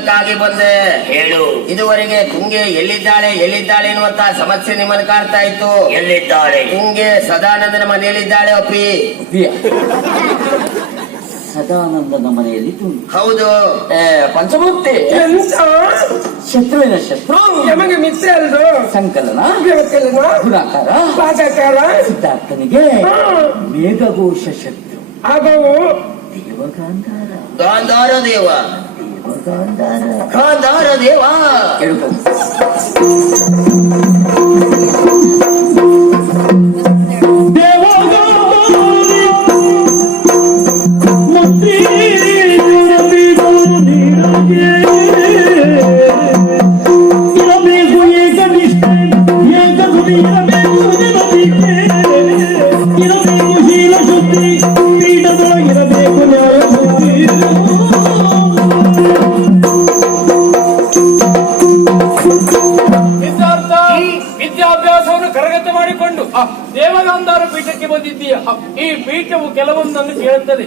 ಕೇಳುವುದಕ್ಕಾಗಿ ಬಂದೆ. ಹೇಳು. ಇದುವರೆಗೆ ತುಂಗೆ ಎಲ್ಲಿದ್ದಾಳೆ ಎನ್ನುವಂತಹ ಸಮಸ್ಯೆ ನಿಮ್ಮನ್ನು ಕಾಡ್ತಾ ಇತ್ತು. ಎಲ್ಲಿದ್ದಾಳೆ? ತುಂಗೆ ಸದಾನಂದನ ಮನೆಯಲ್ಲಿದ್ದಾಳೆ. ಅಪ್ಪಿ ಸದಾನಂದನ ಮನೆಯಲ್ಲಿ ತುಂಗೆ. ಹೌದು. ಪಂಚಮೂರ್ತಿ ಶತ್ರುವಿನ ಶತ್ರು ಯಮಗೆ ಮಿತ್ರ ಅಲ್ದು ಸಂಕಲನ ಗುಣಾಕಾರ ಪಾದಕಾರ ಸಿದ್ಧಾರ್ಥನಿಗೆ ಮೇಘಘೋಷ ಶತ್ರು ಆಗವು ದೇವಗಾಂಧಾರ ಗಾಂಧಾರ ದೇವ ಗಾಂಧಾರ ದೇವ ವಿದ್ಯಾಭ್ಯಾಸವನ್ನು ಕರಗತ ಮಾಡಿಕೊಂಡು ದೇವಗಾಂಧಾರ ಪೀಠಕ್ಕೆ ಬಂದಿದ್ದೀಯ. ಈ ಪೀಠವು ಕೆಲವೊಂದನ್ನು ಕೇಳುತ್ತದೆ.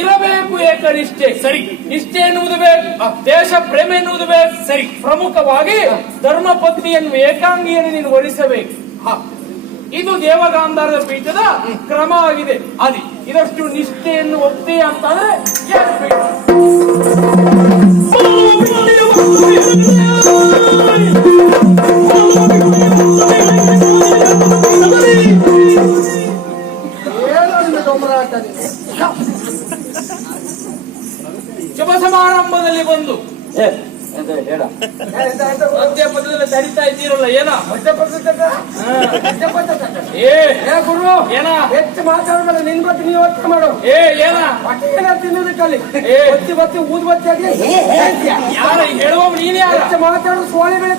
ಇರಬೇಕು ಏಕನಿಷ್ಠೆ, ಸರಿ. ನಿಷ್ಠೆ ಎನ್ನುವುದು ಬೇಕು, ದೇಶ ಪ್ರೇಮ ಎನ್ನುವುದು ಬೇಕು, ಸರಿ. ಪ್ರಮುಖವಾಗಿ ಧರ್ಮ ಪತ್ನಿಯನ್ನು ಏಕಾಂಗಿಯನ್ನು ನೀನು ವರಿಸಬೇಕು. ಇದು ದೇವಗಾಂಧಾರದ ಪೀಠದ ಕ್ರಮ ಆಗಿದೆ. ಅದಿ ಇದಷ್ಟು ನಿಷ್ಠೆಯನ್ನು ಒಪ್ತಿ ಅಂತಂದ್ರೆ ಶುಭ ಸಮಾರಂಭದಲ್ಲಿ ಬಂದು ಮಧ್ಯಪಥದಲ್ಲಿ ತಡಿತಾ ಇದ್ದೀರಲ್ಲ, ಏನ ಗುರು ಏನ ಹೆಚ್ಚು ಮಾತಾಡೋದಲ್ಲ. ನಿನ್ ಬಗ್ಗೆ ನೀವು ಯೋಚನೆ ಮಾಡು. ಏನ ಏನ ತಿನ್ನೋದಕ್ಕಲ್ಲಿ ಬತ್ತಿ ಬತ್ತಿ ಊದ್ ಬತ್ತಿ ಆಗಿ ಯಾರ ಹೇಳುವ ನೀನ್ ಯಾರ ಹೆಚ್ಚು ಮಾತಾಡೋದು ಸೋಳೆಗಳೇ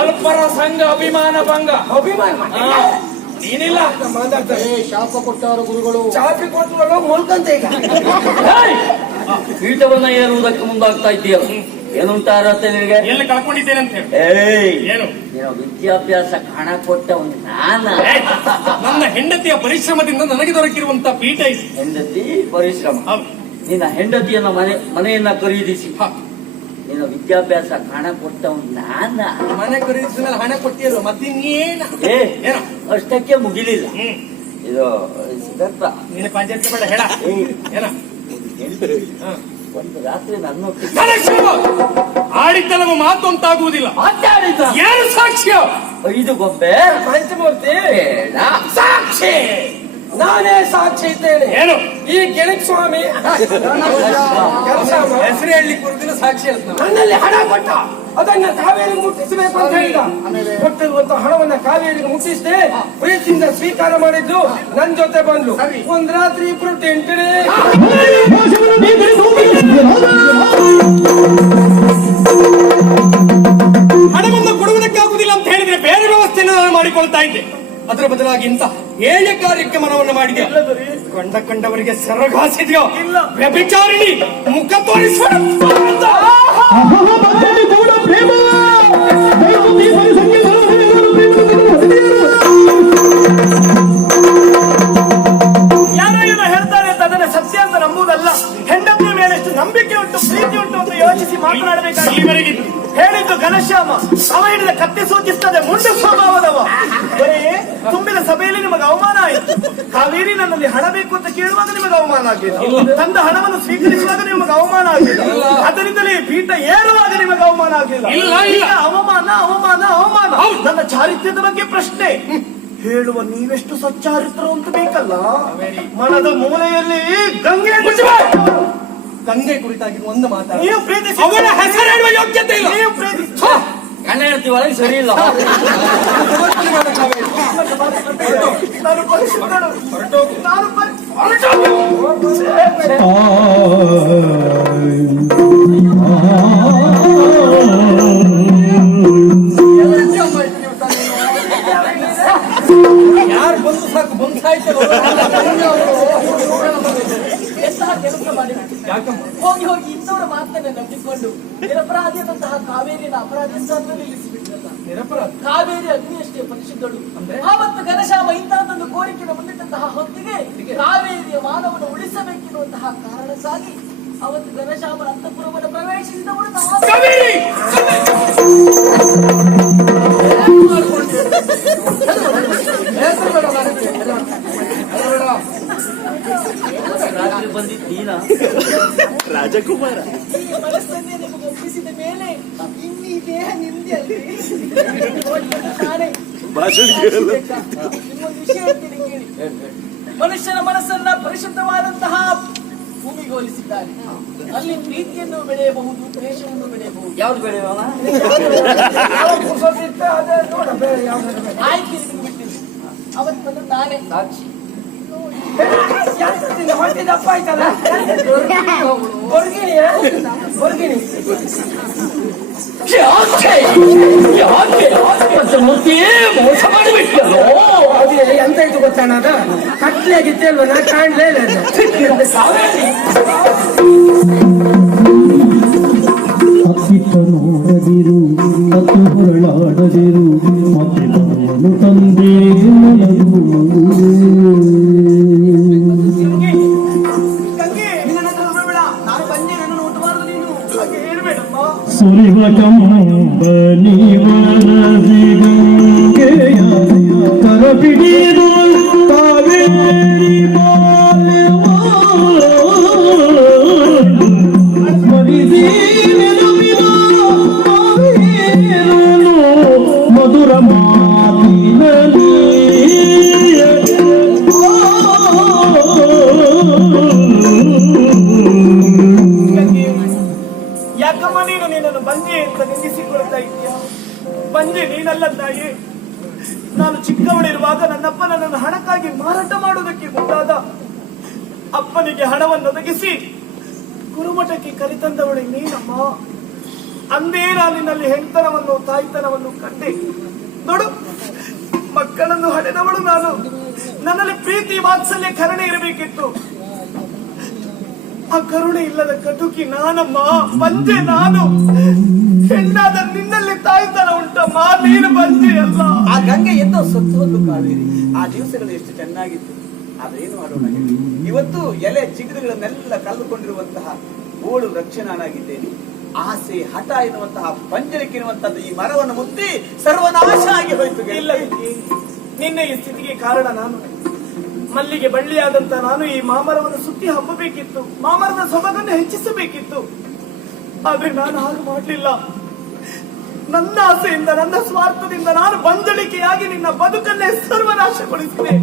ಅಲ್ಪರ ಸಂಘ ಅಭಿಮಾನ ಭಂಗ ನೀನಿಲ್ಲ ಮಾತಾಡ್ತಾರೆ. ಶಾಪ ಕೊಟ್ಟವರು ಗುರುಗಳು ಚಾಪಿ ಕೊಟ್ಟರು ಮುಲ್ಕಂತ ಈಗ ಪೀಠವನ್ನ ಏರುವುದಕ್ಕೆ ಮುಂದಾಗ್ತಾ ಇದ್ದೀಯ. ಏನುಂಟ ಅರ್ಹತೆ ನಿನಗೆ? ಎಲ್ಲ ಕಳ್ಕೊಂಡಿದ್ದೇನೆ ಅಂತ ಹೇಳಿ. ಏನು ವಿದ್ಯಾಭ್ಯಾಸ ಹಣ ಕೊಟ್ಟ ನಾನ ನನ್ನ ಹೆಂಡತಿಯ ಪರಿಶ್ರಮದಿಂದ ನನಗೆ ದೊರಕಿರುವಂತ ಪೀಠ ಇದೆ. ಹೆಂಡತಿ ಪರಿಶ್ರಮ. ನಿನ್ನ ಹೆಂಡತಿಯನ್ನ ಮನೆಯನ್ನ ಖರೀದಿಸಿ ನಿನ್ನ ವಿದ್ಯಾಭ್ಯಾಸ ಹಣ ಕೊಟ್ಟ ನಾನ. ಮನೆ ಖರೀದಿಸಿದ ಮೇಲೆ ಹಣ ಕೊಟ್ಟಿರೋ ಮತ್ತಿನ್ನೇನ ಅಷ್ಟಕ್ಕೆ ಮುಗಿಲಿಲ್ಲ. ಇದು ಸಿದ್ಧಾರ್ಥ ನೀನು ಪಂಚಾಯತ್ ಬೇಡ ಹೇಳ. ಏನ ಒಂದು ರಾತ್ರಿ ನನ್ನೊಟ್ಟಿಗೆ ಆಡಿದ್ದ ನಮ್ಮ ಮಾತು ಅಂತಾಗುವುದಿಲ್ಲ. ಮಾತಾಡಿದ ಯಾರು ಸಾಕ್ಷ್ಯ? 5 ಗೊಂಬೆ ಪಂಚಮೂರ್ತಿ ಸಾಕ್ಷಿ. ನಾನೇ ಸಾಕ್ಷಿ ಇದ್ದೇನೆ. ಏನು ಈ ಗೆಣಕ್ ಸ್ವಾಮಿ ಹೆಸರು ಹೇಳಿ ಕುರಿತಿನ ಸಾಕ್ಷಿ ಅಂತ ನನ್ನಲ್ಲಿ ಹಣ ಕೊಟ್ಟ ಅದನ್ನ ಕಾವೇರಿಗೆ ಮುಟ್ಟಿಸಬೇಕು ಅಂತ ಹೇಳಿದ. ಕೊಟ್ಟಿರುವಂತ ಹಣವನ್ನ ಕಾವೇರಿಗೆ ಮುಟ್ಟಿಸಿದೆ. ಪ್ರೀತಿಯಿಂದ ಸ್ವೀಕಾರ ಮಾಡಿದ್ದು. ನನ್ ಜೊತೆ ಬಂದು ಒಂದ್ ರಾತ್ರಿ ಇಬ್ರು ಟೆಂಟನೆ ಹಣವನ್ನು ಕೊಡುವುದಕ್ಕಾಗುದಿಲ್ಲ ಅಂತ ಹೇಳಿದ್ರೆ ಬೇರೆ ವ್ಯವಸ್ಥೆಯನ್ನು ನಾನು ಮಾಡಿಕೊಳ್ತಾ ಇದ್ದೆ. ಅದರ ಬದಲಾಗಿ ಇಂತ ಏಳೆ ಕಾರ್ಯಕ್ರಮವನ್ನು ಮಾಡಿದೆ. ಕಂಡವರಿಗೆ ಸರಗಾಸಿದ್ಯೋ ವ್ಯಭಿಚಾರಿಣಿ ಮುಖ ತೋರಿಸುವ ಯಾರೋ ಏನೋ ಹೇಳ್ತಾರೆ ಅಂತ ಅದನ್ನ ಸತ್ಯ ಅಂತ ನಂಬುವುದಲ್ಲ. ಹೆಂಡತಿಯ ಮೇಲೆ ಎಷ್ಟು ನಂಬಿಕೆ ಉಂಟು, ಪ್ರೀತಿ ಉಂಟು ಅಂತ ಯೋಚಿಸಿ ಮಾತನಾಡಬೇಕಾಗಿ ಹೇಳಿದ್ದು ಘನಶ್ಯಾಮ. ಅವ ಹಿಡಿದ ಕತ್ತಿ ಸೂಚಿಸ್ತದೆ ಮುಂದೆ ಸ್ವಭಾವದವ. ಬರೀ ತುಂಬಿದ ಸಭೆಯಲ್ಲಿ ನಿಮಗೆ ಅವಮಾನ ಆಯಿತು. ಕಾವೇರಿ ನನ್ನಲ್ಲಿ ಹಣ ಬೇಕು ಅಂತ ಕೇಳುವಾಗ ನಿಮಗೆ ಅವಮಾನ ಆಗಲಿಲ್ಲ. ತಂದ ಹಣವನ್ನು ಸ್ವೀಕರಿಸುವಾಗ ನಿಮಗೆ ಅವಮಾನ ಆಗಲಿಲ್ಲ. ಅದರಿಂದಲೇ ಪೀಠ ಏರುವಾಗ ನಿಮಗೆ ಅವಮಾನ ಆಗಲಿಲ್ಲ. ಈಗ ಅವಮಾನ ಅವಮಾನ ಅವಮಾನ. ನನ್ನ ಚಾರಿತ್ರ್ಯದ ಬಗ್ಗೆ ಪ್ರಶ್ನೆ ಹೇಳುವ ನೀವೆಷ್ಟು ಸಚ್ಚಾರಿತ್ರ ಅಂತ ಬೇಕಲ್ಲ. ಮನದ ಮೂಲೆಯಲ್ಲಿ ಗಂಗೆ ಕುರಿತಾಗಿ ಒಂದು ಮಾತಾಡ. ನೀವು ಪ್ರೀತಿಸಿ ಅವಳ ಹೆಸರು ಹೇಳುವ ಯೋಗ್ಯತೆ ಇಲ್ಲ. ನೀವು ಪ್ರೀತಿಸಿ ಕಣ್ಣ ಹೇಳ್ತೀವಿ ಒಳಗೆ ಸರಿ ಇಲ್ಲ. ನಾನು ಪರಿಶುದ್ಧನು. ಯಾರು ಬಂದು ಸಾಕು ಬಂದು ಸಾಯ್ತೇವೆ. ಹೋಗಿ ಹೋಗಿ ಇನ್ನೊಬ್ಬರ ಮಾತನ್ನ ನಂಬಿಕೊಂಡು ನಿರಪರಾಧಿಯಾದಂತಹ ಕಾವೇರಿನ ಅಪರಾಧಿ ಸ್ಥಾನದಲ್ಲಿ ನಿಲ್ಲಿಸಿಬಿಟ್ರಲ್ಲ. ನಿರಪರಾಧ ಕಾವೇರಿ ಅಗ್ನಿಯಷ್ಟೇ ಪರಿಶುದ್ಧಳು. ಆವತ್ತು ಘನಶ್ಯಾಮ ಇಂತಹದೊಂದು ಕೋರಿಕೆಯನ್ನು ಮುಂದಿಟ್ಟಂತಹ ಹೊತ್ತಿಗೆ ಕಾವೇರಿಯ ಮಾನವನ್ನು ಉಳಿಸಬೇಕೆನ್ನುವಂತಹ ಕಾರಣಕ್ಕಾಗಿ ಅವತ್ತು ಘನಶ್ಯಾಮನ ಅಂತಃಪುರವನ್ನು ಪ್ರವೇಶಿಸಿದವಳು ರಾತ್ರಿ ಬಂದಿದ್ದೀನ ರಾಜಕುಮಾರ ಈ ಮನಸ್ಸನ್ನೇ ನಿಮಗೆ ಒಪ್ಪಿಸಿದ ಮೇಲೆ ಇನ್ನೀ ದೇಹ ನಿಂದೆ ನಾನೇ ನಿಮ್ಮೊಂದು ವಿಷಯ ಹೇಳ್ತೀನಿ ಕೇಳಿ. ಮನುಷ್ಯನ ಮನಸ್ಸನ್ನ ಪರಿಶುದ್ಧವಾದಂತಹ ಭೂಮಿಗೆ ಹೋಲಿಸಿದ್ದಾರೆ. ಅಲ್ಲಿ ಪ್ರೀತಿಯನ್ನು ಬೆಳೆಯಬಹುದು, ದ್ವೇಷವನ್ನು ಬೆಳೆಯಬಹುದು. ಯಾವ್ದು ಬೆಳೆಯುವ ಆಯ್ಕೆ ನಿಮಗೆ ಬಿಟ್ಟಿಲ್ಲ. ಅವತ್ತು ಬಂದು ನಾನೇ ಸಾಕ್ಷಿ ಮೋಸ ಮಾಡಿಬಿಟ್ಟರು. ಎಂತ ಇದು ಗೊತ್ತಾನದ ಕಟ್ಲೆ ಆಗಿತ್ತೆ ಅಲ್ವಾ ನಾ ಕಾಣ್ಲೇ ಇಲ್ಲ. ಅಪ್ಪಿಪ್ಪ ನೋಡದಿರು ಮತ್ತು ಹೊರಳಾಡದಿರು ಮತ್ತೆ ಬರುವನು ತಂದೆ ಮನದು. ಸುರಿವ ಕಂಬ ನೀವರದಿ ಗಂಗೆಯ ಕರ ಬಿಡಿದು ಕಾವೇರಿ ಬಾಲ್ಯವ ಮರಿದಿ ನೆನಪಿನ ಆವೇರನು ಮಧುರ ಮಾತಿನಲ್ಲಿ ಯಾಕಮ್ಮ ನೀನು ನಿನ್ನನ್ನು ಬಂಜೆ ಅಂತ ನಿಂದಿಸಿಕೊಳ್ತಾ ಇದೀಯ? ಬಂಜೆ ನೀನಲ್ಲ ತಾಯಿ. ನಾನು ಚಿಕ್ಕವಳಿರುವಾಗ ನನ್ನಪ್ಪ ನನ್ನನ್ನು ಹಣಕ್ಕಾಗಿ ಮಾರಾಟ ಮಾಡುವುದಕ್ಕೆ ಮುಂದಾದ. ಅಪ್ಪನಿಗೆ ಹಣವನ್ನು ಒದಗಿಸಿ ಗುರುಮಠಕ್ಕೆ ಕರೆತಂದವಳೆ ನೀನಮ್ಮ. ಅಂದೇ ನಾನು ನಿನ್ನಲ್ಲಿ ಹೆಣ್ತನವನ್ನು ತಾಯ್ತನವನ್ನು ಕಂಡೆ. ನೋಡು, ಮಕ್ಕಳನ್ನು ಹಡೆದವಳು ನಾನು. ನನ್ನಲ್ಲಿ ಪ್ರೀತಿ ವಾತ್ಸಲ್ಯ ಕರುಣೆ ಇರಬೇಕಿತ್ತು. ಆ ಕರುಣೆ ಇಲ್ಲದ ಕಟುಕಿ ನಾನಮ್ಮ, ಬಂಜೆ ನಾನು. ಹೆಣ್ಣಾದ ನಿನ್ನಲ್ಲಿ ತಾಯ್ತನ ಉಂಟಮ್ಮ, ನೀನು ಬಂಜೆ ಅಲ್ಲ. ಆ ಗಂಗೆ ಎಂದೋ ಸತ್ತು ಒಂದು ಕಾವೇರಿ. ಆ ದಿವಸಗಳು ಎಷ್ಟು ಚೆನ್ನಾಗಿತ್ತು. ಆದ್ರೆ ಏನು ಮಾಡೋಣ ಹೇಳಿ, ಇವತ್ತು ಎಲೆ ಚಿಗುರುಗಳನ್ನೆಲ್ಲ ಕಳೆದುಕೊಂಡಿರುವಂತಹ ಗೋಳು ವೃಕ್ಷ ನಾನಾಗಿದ್ದೇನೆ. ಆಸೆ ಹಠ ಎನ್ನುವಂತಹ ಪಂಜರಕ್ಕೆ ಎನ್ನುವಂತದ್ದು ಈ ಮರವನ್ನು ಮುತ್ತಿ ಸರ್ವನಾಶ ಆಗಿ ಹೋಯ್ತು. ಇಲ್ಲ, ನಿನ್ನೆ ಈ ಸ್ಥಿತಿಗೆ ಕಾರಣ ನಾನು. ಮಲ್ಲಿಗೆ ಬಳ್ಳಿಯಾದಂತ ನಾನು ಈ ಮಾಮರವನ್ನು ಸುತ್ತಿ ಹಬ್ಬಬೇಕಿತ್ತು, ಮಾಮರದ ಸೊಬಗನ್ನು ಹೆಚ್ಚಿಸಬೇಕಿತ್ತು. ಆದ್ರೆ ನಾನು ಹಾಗೆ ಮಾಡಲಿಲ್ಲ. ನನ್ನ ಆಸೆಯಿಂದ, ನನ್ನ ಸ್ವಾರ್ಥದಿಂದ ನಾನು ಬಂದಳಿಕೆಯಾಗಿ ನಿನ್ನ ಬದುಕನ್ನೇ ಸರ್ವನಾಶಗೊಳಿಸಿದೆ.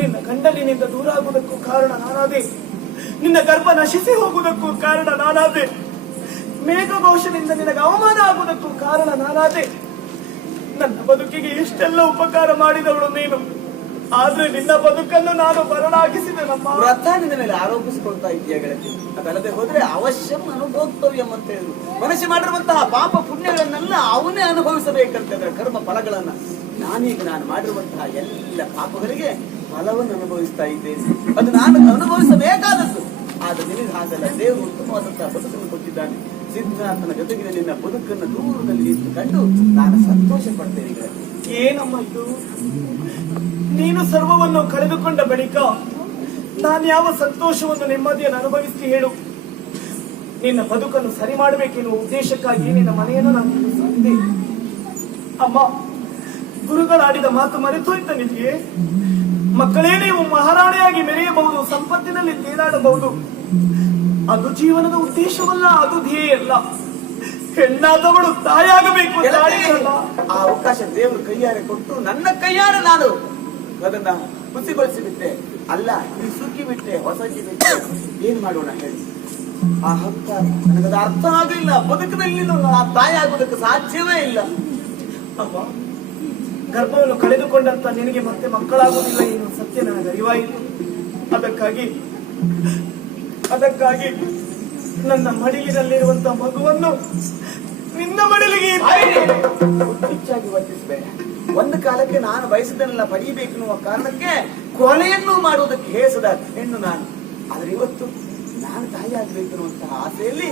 ನಿನ್ನ ಗಂಡನಿನಿಂದ ದೂರ ಆಗುವುದಕ್ಕೂ ಕಾರಣ ನಾನಾದೆ. ನಿನ್ನ ಗರ್ಭ ನಶಿಸಿ ಹೋಗುವುದಕ್ಕೂ ಕಾರಣ ನಾನಾದೆ. ಮೇಘಘೋಷದಿಂದ ನಿನಗೆ ಅವಮಾನ ಆಗುವುದಕ್ಕೂ ಕಾರಣ ನಾನಾದೆ. ನನ್ನ ಬದುಕಿಗೆ ಎಷ್ಟೆಲ್ಲ ಉಪಕಾರ ಮಾಡಿದವಳು ನೀನು. ಆದ್ರೆ ನಿನ್ನ ಬದುಕನ್ನು ನಾನು ಬರಲಾಗಿಸಿದೆ. ನಮ್ಮ ವ್ರತ ನಿನ್ನ ಮೇಲೆ ಆರೋಪಿಸಿಕೊಳ್ತಾ ಇದೆಯಾ ಗೆಳತಿ? ಅದಲ್ಲದೆ ಹೋದ್ರೆ ಅವಶ್ಯಂ ಅನುಭೋಕ್ತವ್ಯಂ ಅಂತ ಹೇಳಿದ್ರು. ಮನುಷ್ಯ ಮಾಡಿರುವಂತಹ ಪಾಪ ಪುಣ್ಯಗಳನ್ನೆಲ್ಲ ಅವನೇ ಅನುಭವಿಸಬೇಕಂತ ಕರ್ಮ ಫಲಗಳನ್ನ. ನಾನೀಗ ನಾನು ಮಾಡಿರುವಂತಹ ಎಲ್ಲ ಪಾಪಗಳಿಗೆ ಫಲವನ್ನು ಅನುಭವಿಸ್ತಾ ಇದ್ದೇನೆ. ಅದು ನಾನು ಅನುಭವಿಸಬೇಕಾದದ್ದು. ಆದ್ರೆ ನಿನಗೆ ಹಾಗಲ್ಲ. ದೇವರು ಉತ್ತಮವಾದಂತಹ ಬದುಕನ್ನು ಕೊಟ್ಟಿದ್ದಾನೆ. ಸಿದ್ಧಾರ್ಥನ ಜೊತೆಗಿನ ನಿನ್ನ ಬದುಕನ್ನು ದೂರದಲ್ಲಿ ನಿಂತು ಕಂಡು ನಾನು ಸಂತೋಷ ಪಡ್ತೇನೆ ಗೆಳತಿ. ಏನಮ್ಮ ಇದು? ನೀನು ಸರ್ವವನ್ನು ಕಳೆದುಕೊಂಡ ಬಳಿಕ ನಾನು ಯಾವ ಸಂತೋಷವನ್ನು ನೆಮ್ಮದಿಯನ್ನು ಅನುಭವಿಸಿ ಹೇಳು? ನಿನ್ನ ಬದುಕನ್ನು ಸರಿ ಮಾಡಬೇಕೆನ್ನುವ ಉದ್ದೇಶಕ್ಕಾಗಿ ನಿನ್ನ ಮನೆಯನ್ನು ನಾನು ನಿರ್ಮಿಸಿದ್ದೆ. ಅಮ್ಮ, ಗುರುಗಳಾಡಿದ ಮಾತು ಮರೆತೋಯ್ತ ನಿನಗೆ? ಮಕ್ಕಳೇ, ನೀವು ಮಹಾರಾಣಿಯಾಗಿ ಮೆರೆಯಬಹುದು, ಸಂಪತ್ತಿನಲ್ಲಿ ತೇಲಾಡಬಹುದು. ಅದು ಜೀವನದ ಉದ್ದೇಶವಲ್ಲ, ಅದು ಧ್ಯೇಯ ಅಲ್ಲ. ಹೆಣ್ಣಾದವಳು ತಾಯಾಗಬೇಕು, ತಾಯಿಯಲ್ಲ. ಆ ಅವಕಾಶ ದೇವರು ಕೈಯಾರೆ ಕೊಟ್ಟು ನನ್ನ ಕೈಯಾರೆ ನಾನು ಅದನ್ನ ಹುಸಿಗೊಳಿಸಿ ಬಿಟ್ಟೆ. ಅಲ್ಲ, ಈ ಸುಗ್ಗಿ ಬಿಟ್ಟೆ, ಹೊಸಗಿ ಬಿಟ್ಟೆ. ಏನ್ ಮಾಡೋಣ ಹೇಳಿ? ಆ ಹಂತ ನನಗದ ಅರ್ಥ ಆಗಲಿಲ್ಲ. ಬದುಕಿನಲ್ಲಿ ಆ ತಾಯಿ ಆಗುವುದಕ್ಕೆ ಸಾಧ್ಯವೇ ಇಲ್ಲ. ಅಮ್ಮ, ಗರ್ಭವನ್ನು ಕಳೆದುಕೊಂಡಂತ ನಿನಗೆ ಮತ್ತೆ ಮಕ್ಕಳಾಗುವುದಿಲ್ಲ ಎನ್ನುವ ಸತ್ಯ ನನಗೆ ಅರಿವಾಯಿತು. ಅದಕ್ಕಾಗಿ ನನ್ನ ಮಡಿಲಿನಲ್ಲಿರುವಂತಹ ಮಗುವನ್ನು ನಿನ್ನ ಮಡಿಲಿಗೆ ಹೆಚ್ಚಾಗಿ ವರ್ತಿಸಬೇಡ. ಒಂದು ಕಾಲಕ್ಕೆ ನಾನು ಬಯಸಿದ್ದನ್ನೆಲ್ಲ ಪಡೆಯಬೇಕೆನ್ನುವ ಕಾರಣಕ್ಕೆ ಕೊಲೆಯನ್ನು ಮಾಡುವುದಕ್ಕೆ ಹೇಸದ ಹೆಣ್ಣು ನಾನು. ಆದ್ರೆ ಇವತ್ತು ನಾನು ತಾಯಿ ಆಗ್ಬೇಕೆನ್ನುವಂತಹ ಆಸೆಯಲ್ಲಿ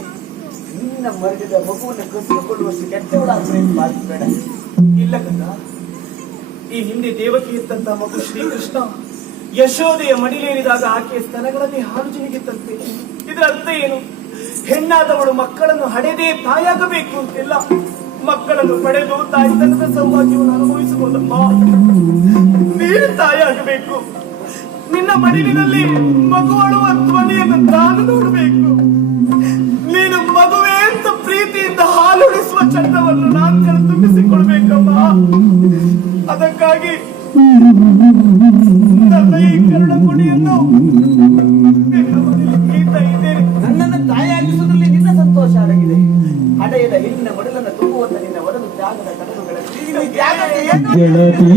ನಿನ್ನ ಮರಳಿದ ಮಗುವನ್ನು ಕಸಿದುಕೊಳ್ಳುವಷ್ಟು ಕೆಟ್ಟವಳಾಗಬೇಕು ಎಂದು ಭಾವಿಸಬೇಡ. ಇಲ್ಲ ಗಂಗ, ಈ ಹಿಂದೆ ದೇವಕಿ ಇತ್ತಂತ ಮಗು ಶ್ರೀಕೃಷ್ಣ ಯಶೋದೆಯ ಮಡಿಲೇರಿದಾಗ ಆಕೆಯ ಸ್ತನಗಳಲ್ಲಿ ಹಾಲು ಜಿನುಗಿತ್ತಂತೆ. ಇದರ ಅರ್ಥ ಏನು? ಹೆಣ್ಣಾದವಳು ಮಕ್ಕಳನ್ನು ಹಡೆದೇ ತಾಯಾಗಬೇಕು ಅಂತಿಲ್ಲ. ಮಕ್ಕಳನ್ನು ಪಡೆದು ತಾಯಿತನದ ಸೌಭಾಗ್ಯವನ್ನು ಅನುಭವಿಸಬಹುದಮ್ಮ. ನೀನು ತಾಯಾಗಬೇಕು. ನಿನ್ನ ಮಡಿಲಿನಲ್ಲಿ ಮಗುವಳುವ ಧ್ವನಿಯನ್ನು ನಾನು ನೋಡಬೇಕು. ನೀನು ಮಗುವೆ ಅಂತ ಪ್ರೀತಿಯಿಂದ ಹಾಲುಡಿಸುವ ಚಂದವನ್ನು ನಾನು ಕಣ್ತುಂಬಿಸಿಕೊಳ್ಬೇಕಮ್ಮ. ಅದಕ್ಕಾಗಿ ನನ್ನ ಈ ಕರುಣ ಕೊಡಿಯನ್ನು ನಿನ್ನ ಮಡಿಲಿಗೆ ಗೀತಾ ಇದ್ದೇನೆ. ನನ್ನನ್ನು ತಾಯಿಯಾಗಿಸುವುದರಲ್ಲಿ ನಿನ್ನ ಸಂತೋಷ ಅಡಗಿದೆ. ಹಡೆಯದ ಹೆಣ್ಣಿನ ಮಡಲನ್ನು ತುಂಬುವಂತ ನಿನ್ನ ಒಡಲು ತ್ಯಾಗದ ಕಡಲುಗಳಲ್ಲಿ ನೀನು ತ್ಯಾಗಕ್ಕೆ ಏನು? ಗೆಳತಿ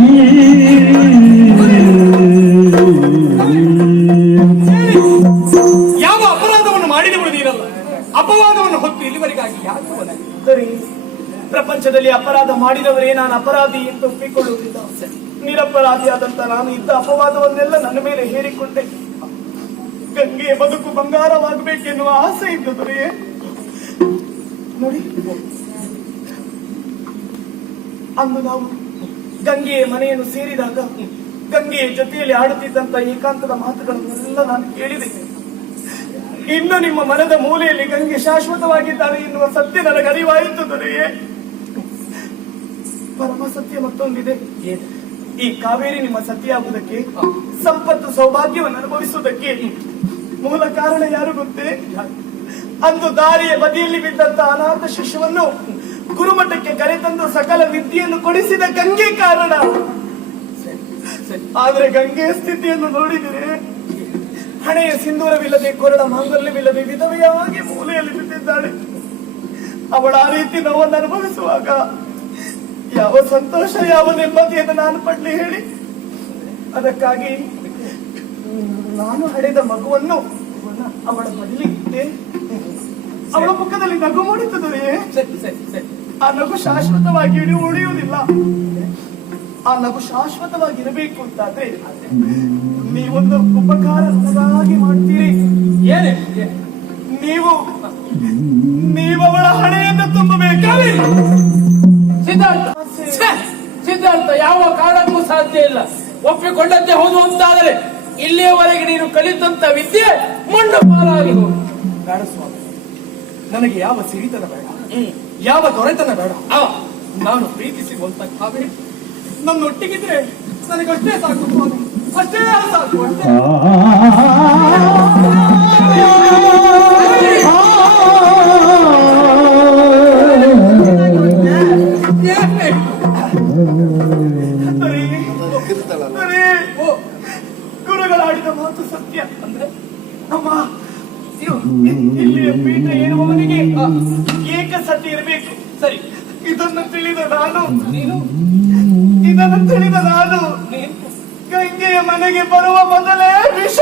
ಯಾವ ಅಪರಾಧವನ್ನು ಮಾಡಿದವಳು ನೀನಲ್ಲ. ಅಪವಾದವನ್ನು ಹೊತ್ತು ಇಲ್ಲಿವರೆಗಾಗಿ ಯಾಕೆ ಒಲಗೆ? ಸರಿ, ಪ್ರಪಂಚದಲ್ಲಿ ಅಪರಾಧ ಮಾಡಿದವರೇ ನಾನು ಅಪರಾಧಿ ಎಂದು ಒಪ್ಪಿಕೊಳ್ಳುವುದಿಲ್ಲ. ನಿರಪರಾಧಿಯಾದಂತ ನಾನು ಇದ್ದ ಅಪವಾದವನ್ನೆಲ್ಲ ನನ್ನ ಮೇಲೆ ಹೇರಿಕೊಂಡೆ. ಗಂಗೆಯ ಬದುಕು ಬಂಗಾರವಾಗಬೇಕೆನ್ನುವ ಆಸೆ ಇದ್ದವರೇ ನೋಡಿ, ಅಂದು ನಾವು ಗಂಗೆಯ ಮನೆಯನ್ನು ಸೇರಿದಾಗ ಗಂಗೆಯ ಜೊತೆಯಲ್ಲಿ ಆಡುತ್ತಿದ್ದಂತ ಏಕಾಂತದ ಮಾತುಗಳನ್ನೆಲ್ಲ ನಾನು ಕೇಳಿದೆ. ಇನ್ನು ನಿಮ್ಮ ಮನದ ಮೂಲೆಯಲ್ಲಿ ಗಂಗೆ ಶಾಶ್ವತವಾಗಿದ್ದಾಳೆ ಎನ್ನುವ ಸತ್ಯ ನನಗೆ ಅರಿವಾಯಿತು ದೊರೆಯೇ. ಪರಮ ಸತ್ಯ ಮತ್ತೊಂದಿದೆ. ಈ ಕಾವೇರಿ ನಿಮ್ಮ ಸತಿಯಾಗುವುದಕ್ಕೆ, ಸಂಪತ್ತು ಸೌಭಾಗ್ಯವನ್ನು ಅನುಭವಿಸುವುದಕ್ಕೆ ಮೂಲ ಕಾರಣ ಯಾರು ಗೊತ್ತೇ? ಅಂದು ದಾರಿಯ ಬದಿಯಲ್ಲಿ ಬಿದ್ದಂತ ಅನಾಥ ಶಿಶುವನ್ನು ಗುರುಮಠಕ್ಕೆ ಕರೆತಂದು ಸಕಲ ವಿದ್ಯೆಯನ್ನು ಕೊಡಿಸಿದ ಗಂಗೆ ಕಾರಣ. ಆದ್ರೆ ಗಂಗೆಯ ಸ್ಥಿತಿಯನ್ನು ನೋಡಿದರೆ ಹಣೆಯ ಸಿಂಧೂರವಿಲ್ಲದೆ, ಕೊರಳ ಮಾಂಗಲ್ಯವಿಲ್ಲದೆ ವಿಧವೆಯಾಗಿ ಮೂಲೆಯಲ್ಲಿ ಬಿದ್ದಿದ್ದಾಳೆ. ಅವಳ ಆ ರೀತಿ ನೋವನ್ನು ಅನುಭವಿಸುವಾಗ ಯಾವ ಸಂತೋಷ, ಯಾವ ನೆಮ್ಮದಿಯನ್ನು ನಾನು ಪಡ್ಲಿ ಹೇಳಿ? ಅದಕ್ಕಾಗಿ ನಾನು ಹಡೆದ ಮಗುವನ್ನು ಅವಳ ಮಡಿಲಿಗೆ ಅವಳ ಮುಖದಲ್ಲಿ ನಗು ಮೂಡಿತದೆ. ಆ ನಗು ಶಾಶ್ವತವಾಗಿ ಉಳಿಯುವುದಿಲ್ಲ. ಆ ನಗು ಶಾಶ್ವತವಾಗಿರಬೇಕು ಅಂತಾದ್ರೆ ನೀವೊಂದು ಉಪಕಾರ ನನಗಾಗಿ ಮಾಡ್ತೀರಿ. ಏನೇ ನೀವವಳ ಹಣೆಯನ್ನು ತುಂಬಬೇಕಾದ್ರೆ ಸಿದ್ಧಾರ್ಥ, ಸಿದ್ಧಾರ್ಥ, ಯಾವ ಕಾರಣಕ್ಕೂ ಸಾಧ್ಯ ಇಲ್ಲ. ಒಪ್ಪಿಕೊಂಡಂತೆ ಹೋದು ಅಂತಾದರೆ ಇಲ್ಲಿಯವರೆಗೆ ನೀನು ಕಲಿತಂತ ವಿದ್ಯೆ ಮಣ್ಣು ಪಾಲಾಗಿ ಹೋಗು. ಬೇಡ ಸ್ವಾಮಿ, ನನಗೆ ಯಾವ ಸಿರಿತನ ಬೇಡ, ಯಾವ ದೊರೆತನ ಬೇಡ. ನಾನು ಪ್ರೀತಿಸಿರುವಂತ ಕಾವೇರಿ ನನ್ನೊಟ್ಟಿಗಿದ್ರೆ ನನಗಷ್ಟೇ ಸಾಕು ಸ್ವಾಮಿ, ಅಷ್ಟೇ ಸಾಕು, ಅಷ್ಟೇ. ಗುರುಗಳಾಡಿದ ಮಾತು ಸತ್ಯ. ಅಂದ್ರೆ ಅಮ್ಮ, ಇಲ್ಲಿಯ ಪೀಠ ಏರುವವನಿಗೆ ಏಕ ಸತ್ಯ ಇರಬೇಕು. ಸರಿ, ಇದನ್ನು ತಿಳಿದ ನಾನು ಗಂಗೆಯ ಮನೆಗೆ ಬರುವ ಮೊದಲೇ ವಿಷ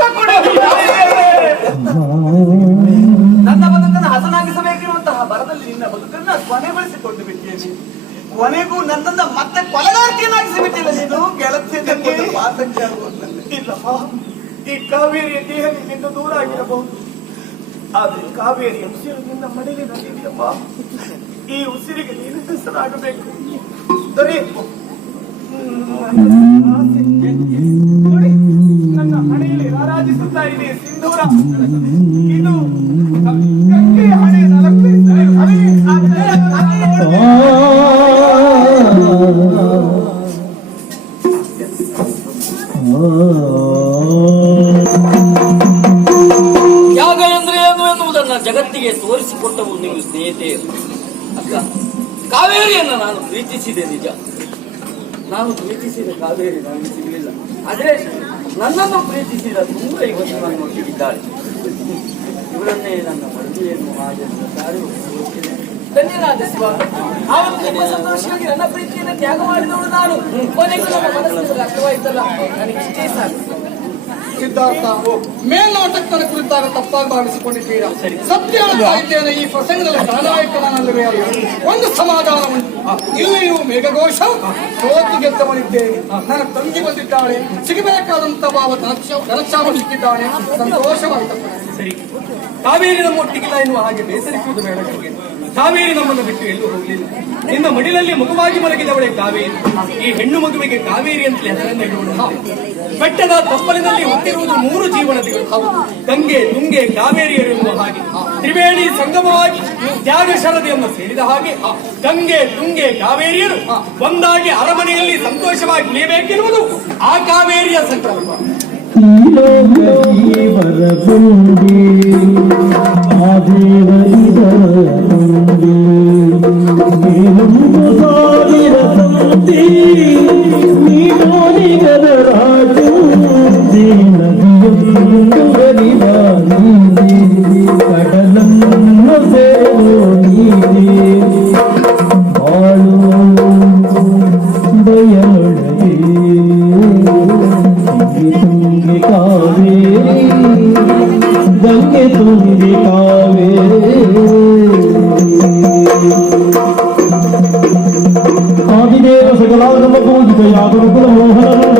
ನನ್ನ ಬದುಕನ್ನು ಹಸನಾಗಿಸಬೇಕಿರುವಂತಹ ಬರದಲ್ಲಿ ನಿನ್ನ ಬದುಕನ್ನ ಕೊನೆಗೊಳಿಸಿಕೊಂಡು ಬಿಟ್ಟಿದ್ದೇನೆ. ಕೊನೆಗೂ ನನ್ನನ್ನ ಮತ್ತೆ ಕೊಲೆಗಾರಿಕೆಯನ್ನಾಗಿಸಿ ಬಿಟ್ಟಿಲ್ಲ ನೀನು. ಗೆಳತಿಯ ಇಲ್ಲಪ್ಪ, ಈ ಕಾವೇರಿಯ ದೇಹ ನಿನ್ನಿಂದ ದೂರ ಆಗಿರಬಹುದು, ಆದ್ರೆ ಕಾವೇರಿಯ ಉಸಿರು ನಿನ್ನ ಮಡಿಲಿನಲ್ಲಿದೆಯಪ್ಪ. ಈ ಉಸಿರಿಗೆ ನೀನು ಹೆಸರಾಗಬೇಕು. ನೋಡಿ, ನನ್ನ ಹಣೆಯಲ್ಲಿ ರಾರಾಜಿಸುತ್ತಾ ಇದೆ ಸಿಂಧೂರ. ಇದು ಗಂಗೆಯ ಹಣೆಯನ್ನು ಅಲಂಕರಿಸಿದ ತ್ಯಾಗ ಎಂದ್ರೆ ಏನು ಎನ್ನುವುದನ್ನ ಜಗತ್ತಿಗೆ ತೋರಿಸಿಕೊಟ್ಟವು ನೀವು ಸ್ನೇಹಿತೆಯರು. ಅಕ್ಕ, ಕಾವೇರಿಯನ್ನು ನಾನು ಪ್ರೀತಿಸಿದೆ ನಿಜ. ನಾನು ಪ್ರೀತಿಸಿದ ಕಾವೇರಿ ನನಗೆ ಸಿಗಲಿಲ್ಲ. ಆದ್ರೆ ನನ್ನನ್ನು ಪ್ರೀತಿಸಿದ ತುಂಬ ಇವತ್ತು ನನ್ನೊಟ್ಟಿಗಿದ್ದಾಳೆ. ಇವರನ್ನೇ ನನ್ನ ಮದುವೆಯನ್ನು ಹಾಗೆ ಧನ್ಯನಾದ ಶಿವ. ಆವತ್ತು ನಿಮ್ಮ ಸಂತೋಷವಾಗಿ ನನ್ನ ಪ್ರೀತಿಯನ್ನು ತ್ಯಾಗ ಮಾಡಿದವಳು ನಾನು. ಕೊನೆಗೂ ನಮ್ಮ ಮನಸ್ಸಿನಲ್ಲಿ ಅರ್ಥವಾಯ್ತಲ್ಲ, ನನಗೆ ಇಷ್ಟೇ ಸಾಕು. ಸಿದ್ಧಾರ್ಥ, ಮೇಲ್ನೋಟಕ್ಕೆ ನನ್ನ ಕುರಿತಾಗ ತಪ್ಪಾಗಿ ಭಾವಿಸಿಕೊಂಡಿದ್ದೀರಾ. ಸತ್ಯ ಸಾಹಿತ್ಯನ ಈ ಪ್ರಸಂಗದಲ್ಲಿ ಪ್ರಾಣಾಯಕನಲ್ಲವೇ ಅಲ್ಲ. ಒಂದು ಸಮಾಧಾನ ಉಂಟು. ಇಲ್ಲಿಯೂ ಮೇಘಘೋಷ ಸೋತು ಗೆದ್ದವನಿದ್ದೇನೆ. ನನ್ನ ತಂಗಿ ಬಂದಿದ್ದಾಳೆ, ಸಿಗಬೇಕಾದಂತ ಭಾವ ಘನಶ್ಯಾಮ ಸಿಕ್ಕಿದ್ದಾನೆ. ಸಂತೋಷವಾಗ್ತದೆ. ಸರಿ, ಕಾವೇರಿ ನಮ್ಮೊಟ್ಟಿಗಿಲ್ಲ ಎನ್ನುವ ಹಾಗೆ ಬೇಸರಿಸುವುದು ಬೇಡ. ಕಾವೇರಿ ನಮ್ಮನ್ನು ಬಿಟ್ಟು ಎಲ್ಲೂ ಹೋಗಲಿಲ್ಲ. ನಿನ್ನ ಮಡಿಲಲ್ಲಿ ಮಗುವಾಗಿ ಮಲಗಿದವಳೆ ಕಾವೇರಿ. ಈ ಹೆಣ್ಣು ಮಗುವಿಗೆ ಕಾವೇರಿ ಅಂತಲೇ ಹೆಸರನ್ನು ಇಡುವುದು. ಬೆಟ್ಟದ ತಪ್ಪಲಿನಲ್ಲಿ ಹುಟ್ಟಿರುವುದು 3 ಜೀವನದಿಗಳು, ಗಂಗೆ, ತುಂಗೆ, ಕಾವೇರಿಯರು ಎನ್ನುವ ಹಾಗೆ ತ್ರಿವೇಣಿ ಸಂಗಮವಾಗಿ ತ್ಯಾಗ ಶರದಿಯನ್ನು ಸೇರಿದ ಹಾಗೆ ಗಂಗೆ, ತುಂಗೆ, ಕಾವೇರಿಯರು ಒಂದಾಗಿ ಅರಮನೆಯಲ್ಲಿ ಸಂತೋಷವಾಗಿ ಉಳಿಯಬೇಕೆನ್ನುವುದು ಆ ಕಾವೇರಿಯ ಸಂಕಲ್ಪ. ೀಲೋಕೀವರ ತುಂಡಿ ಆ ದೇವರಿದರ ತುಂಡಿ ಮೇಲೊಂದು ಸಾವಿರ ತಂತಿ ನೀಡೋನಿಗರ ರಾಜೂಂದಿ ನದಿಯೊಂದು ಹರಿದ ನೀಡಿ ಕಡಲನ್ನು ಸೇರೋ ನೀಡಿ ಬಾಳು ಬಯಲೊಳಗೆ ತುಂಗೆ ಕಾವೇರಿ ಗಂಗೆ ತುಂಗೆ ಕಾವೇರಿ ಆದಿದೇವ ಸಕಲಾಗಮ ಪೂಜಿತ ಯಾದವ ಕುಲ ಮೋಹನ